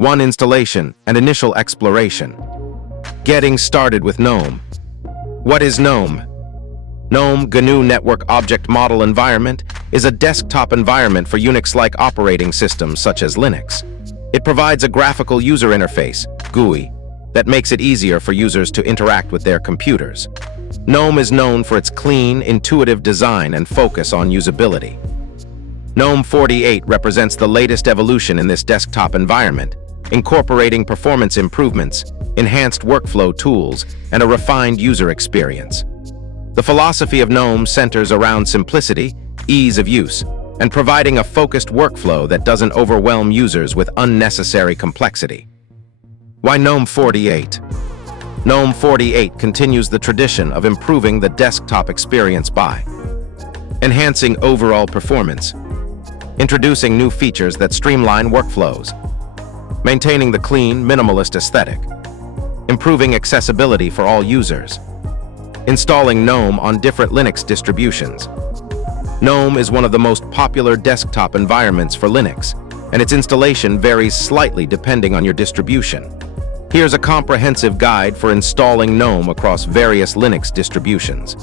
1. Installation and initial exploration. Getting started with Gnome. What is Gnome? Gnome GNU Network Object Model Environment is a desktop environment for Unix-like operating systems such as Linux. It provides a graphical user interface, GUI, that makes it easier for users to interact with their computers. Gnome is known for its clean, intuitive design and focus on usability. Gnome 48 represents the latest evolution in this desktop environment, incorporating performance improvements, enhanced workflow tools, and a refined user experience. The philosophy of Gnome centers around simplicity, ease of use, and providing a focused workflow that doesn't overwhelm users with unnecessary complexity. Why Gnome 48? Gnome 48 continues the tradition of improving the desktop experience by enhancing overall performance, introducing new features that streamline workflows, maintaining the clean, minimalist aesthetic, improving accessibility for all users, installing Gnome on different Linux distributions. Gnome is one of the most popular desktop environments for Linux, and its installation varies slightly depending on your distribution. Here's a comprehensive guide for installing Gnome across various Linux distributions.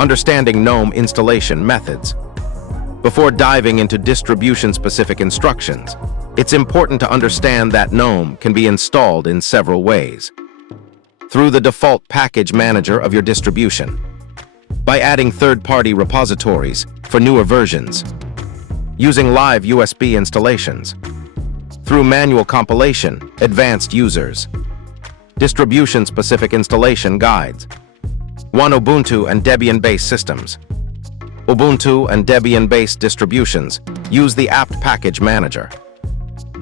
Understanding Gnome installation methods. Before diving into distribution-specific instructions, it's important to understand that Gnome can be installed in several ways. Through the default package manager of your distribution, by adding third-party repositories for newer versions, using live USB installations, through manual compilation, advanced users, distribution-specific installation guides. 1. Ubuntu and Debian-based systems. Ubuntu and Debian-based distributions use the apt package manager.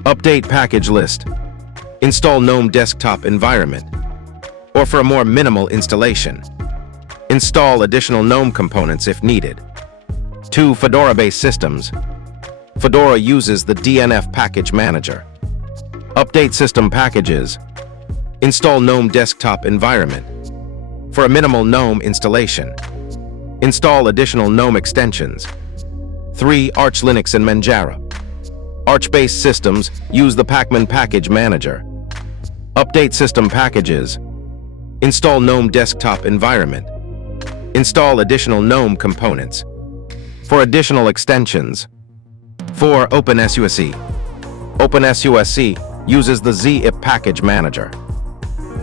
Update package list. Install Gnome desktop environment. Or for a more minimal installation, install additional Gnome components if needed. 2. Fedora-based systems. Fedora uses the DNF package manager. Update system packages. Install Gnome desktop environment. For a minimal Gnome installation, install additional Gnome extensions. 3. Arch Linux and Manjaro. Arch-based systems use the Pacman package manager. Update system packages. Install Gnome desktop environment. Install additional Gnome components. For additional extensions. 4. OpenSUSE. OpenSUSE uses the zip package manager.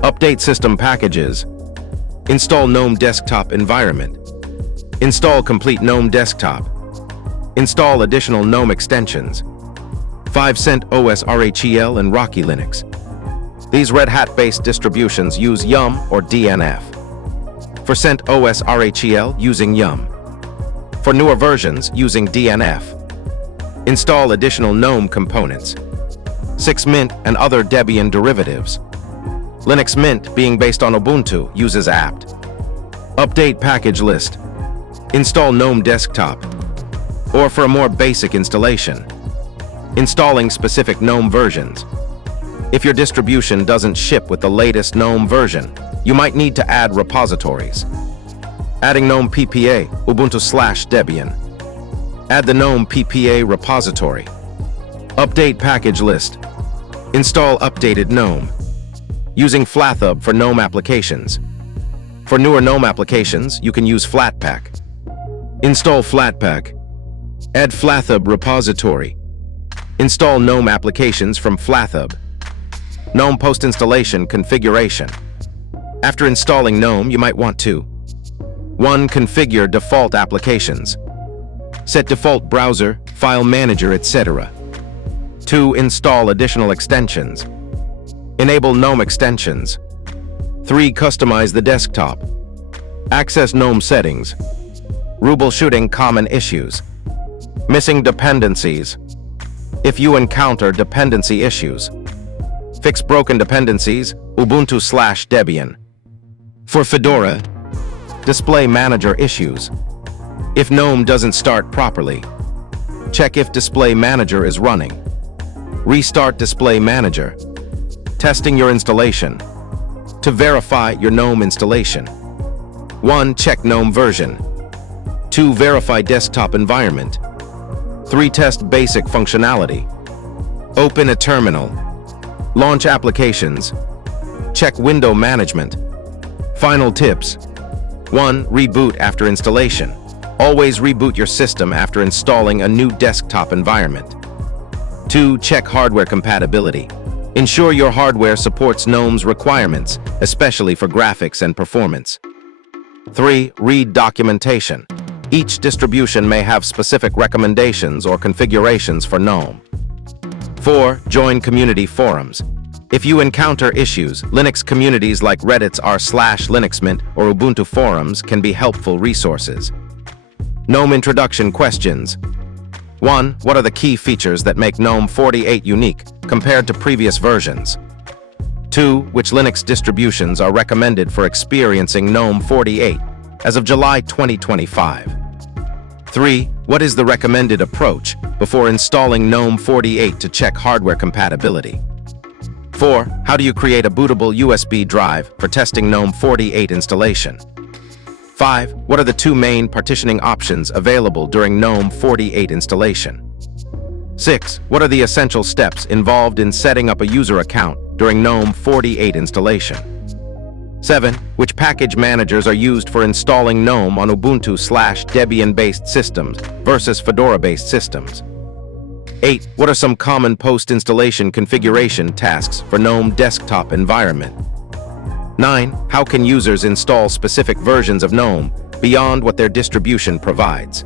Update system packages. Install Gnome desktop environment. Install complete Gnome desktop. Install additional Gnome extensions. 5. CentOS RHEL and Rocky Linux. These Red Hat-based distributions use Yum or DNF. For CentOS RHEL, using Yum. For newer versions, using DNF. Install additional Gnome components. 6. Mint and other Debian derivatives. Linux Mint, being based on Ubuntu, uses apt. Update package list. Install Gnome desktop. Or for a more basic installation, installing specific Gnome versions. If your distribution doesn't ship with the latest Gnome version, you might need to add repositories. Adding Gnome PPA, Ubuntu/Debian. Add the Gnome PPA repository. Update package list. Install updated Gnome. Using Flathub for Gnome applications. For newer Gnome applications, you can use Flatpak. Install Flatpak. Add Flathub repository. Install Gnome applications from Flathub. Gnome post-installation configuration. After installing Gnome, you might want to 1. Configure default applications. Set default browser, file manager, etc. 2. Install additional extensions. Enable Gnome extensions. 3. Customize the desktop. Access Gnome settings. Troubleshooting common issues. Missing dependencies. If you encounter dependency issues, fix broken dependencies, Ubuntu/Debian. For Fedora, display manager issues. If Gnome doesn't start properly, check if display manager is running. Restart display manager. Testing your installation. To verify your Gnome installation. 1. Check Gnome version. 2. Verify desktop environment. 3. Test basic functionality. Open a terminal. Launch applications. Check window management. Final tips. 1. Reboot after installation. Always reboot your system after installing a new desktop environment. 2. Check hardware compatibility. Ensure your hardware supports GNOME's requirements, especially for graphics and performance. 3. Read documentation. Each distribution may have specific recommendations or configurations for GNOME. 4. Join community forums. If you encounter issues, Linux communities like Reddit's r/LinuxMint or Ubuntu forums can be helpful resources. GNOME introduction questions. 1. What are the key features that make GNOME 48 unique compared to previous versions? 2. Which Linux distributions are recommended for experiencing GNOME 48 as of July 2025? 3. What is the recommended approach before installing GNOME 48 to check hardware compatibility? 4. How do you create a bootable USB drive for testing GNOME 48 installation? 5. What are the two main partitioning options available during GNOME 48 installation? 6. What are the essential steps involved in setting up a user account during GNOME 48 installation? 7. Which package managers are used for installing GNOME on Ubuntu/Debian-based systems versus Fedora-based systems? 8. What are some common post-installation configuration tasks for GNOME desktop environment? 9. How can users install specific versions of GNOME beyond what their distribution provides?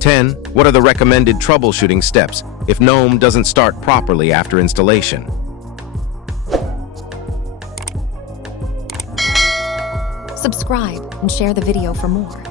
10. What are the recommended troubleshooting steps if GNOME doesn't start properly after installation? Subscribe and share the video for more.